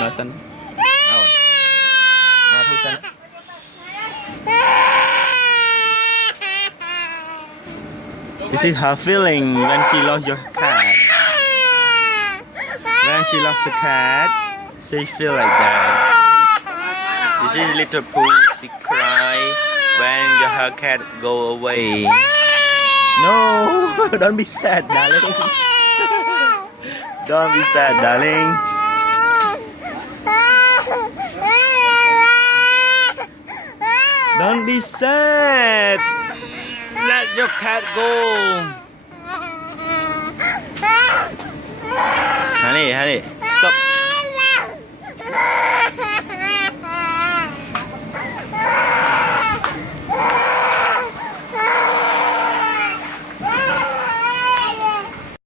Nào xanh. Thu xanh. This is her feeling when she lost your cat. When she lost the cat, she feel like that. This is little Pooh. She cry when her cat go away. No, don't be sad, darling. Don't be sad, darling. Don't be sad. Let your cat go. Honey, honey.